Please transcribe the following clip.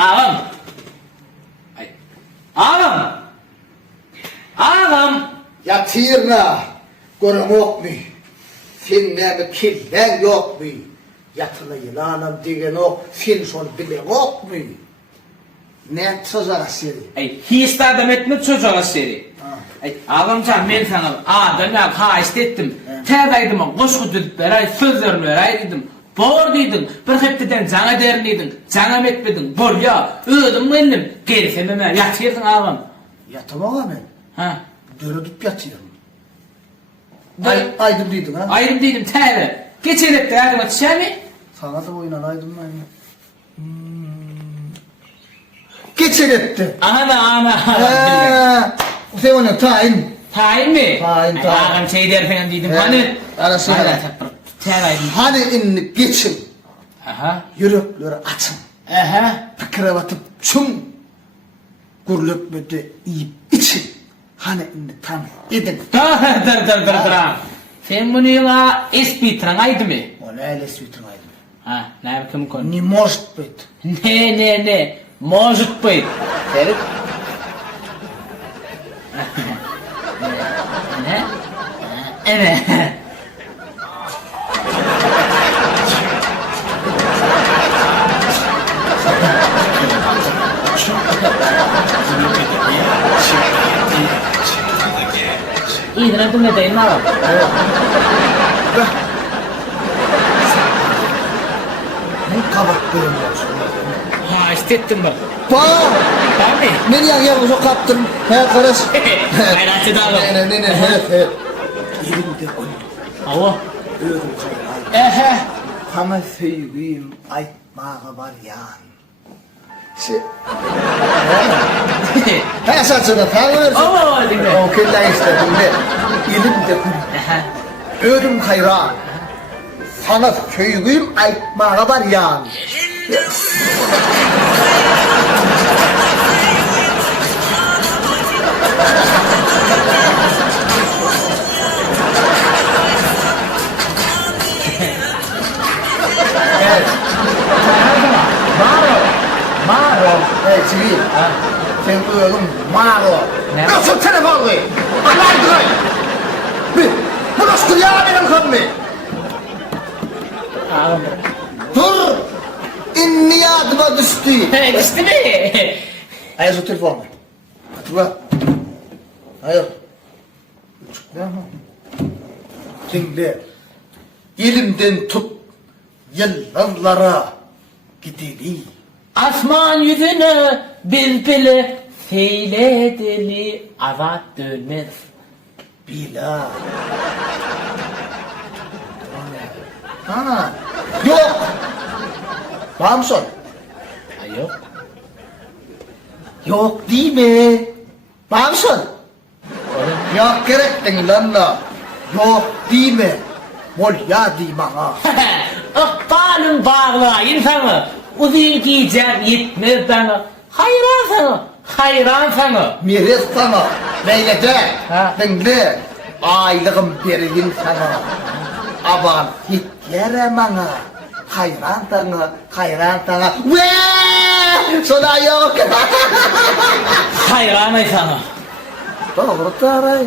Ağam. Ay. Ağam. Ağam. Yatırna. Görüm yok mu? Sen ne mi kilden yok mu? Yatılı yılanım degen yok. Sen şunu bile yok mu? Ne çocuğa seni? Ay, hiç adam etme çocuğa seri. Ay, ağamcan men sana adam ya ha istettim. Tədaydım, qoşqu düdüp beray, sözlerini beray dedim. Bor deydin, bir hepteden cana derinliydin, cana metmedin, bor ya, ödüm geldim, gerifememe, yatırdın ağam. Yatamağa ben. Ha. Dörüdüp yatıyorum. Ay- Aydın deydin ha? Ayrım dedim, təbi. Geçen hepte yardım atışar mı? Sana da oynan aydın lan ya. Geçen etti. Ana. Sen onu tayin. Tayin mi? Tayin. Ağam şey der falan dedim, hani. Arası Hadi, var. Təbaydım. Hani inni geçin. Aha. Yürekleri açın. Aha. Fikre batıp çum. Gurluk müdde yiyip için. Hani inni tam edin. Dur. Sen bunu yola espitran aydı mı? Onu öyle sütün aydın. Ha, ne yapayım konu? Ni most bit. Ne. Может быть. Ferit. Ne? Evet. İyi de ne deyim ağam? Ne kabak görünüyorsun? Ha, istettim bak. Bak. Tabii. Ne diyen yavrusu kaptın? He karış. Hayratçı da ağam. Ne. Elimde koy. Ava. Ölüm kaynar. Ehe. Sana sevdiğim aytmağı var yan. He saçını tanır. Ava dinle. O kelle istedim de. Elimde koy. Ehe. Ölüm hayran. Sana sevdiğim aytmağı var yan. Evet. Maro. Evet, sivil. Sen duyuyorum, Maro. Ne? Nasıl telefon koy? Alaydı. Bu nasıl ya benim kanımı? Ağam. Dur. İnni adıma düştü. Düştü mü? Hayır, şu telefonu. Hatırla. Hayır. Ne ama? Şimdi elimden tut. Yıllara gidelim. Asman yüzünü biz bile seyredeli avat döner. Bila. Ha. Yok. Bamson. Ha yok. Yok değil mi? Bamson. Yok gerektin lan da. Yok değil mi? Mol ya değil bana. Ikbalın bağla insanı. Uzun giyeceğim yetmez bana. Hayran sana. Miris sana. Neyle de. Ha. Dinle. Aylığım vereyim sana. Aman hitlere bana. Hayran sana. Ve Sana yok. Hayran sana. Doğru taray.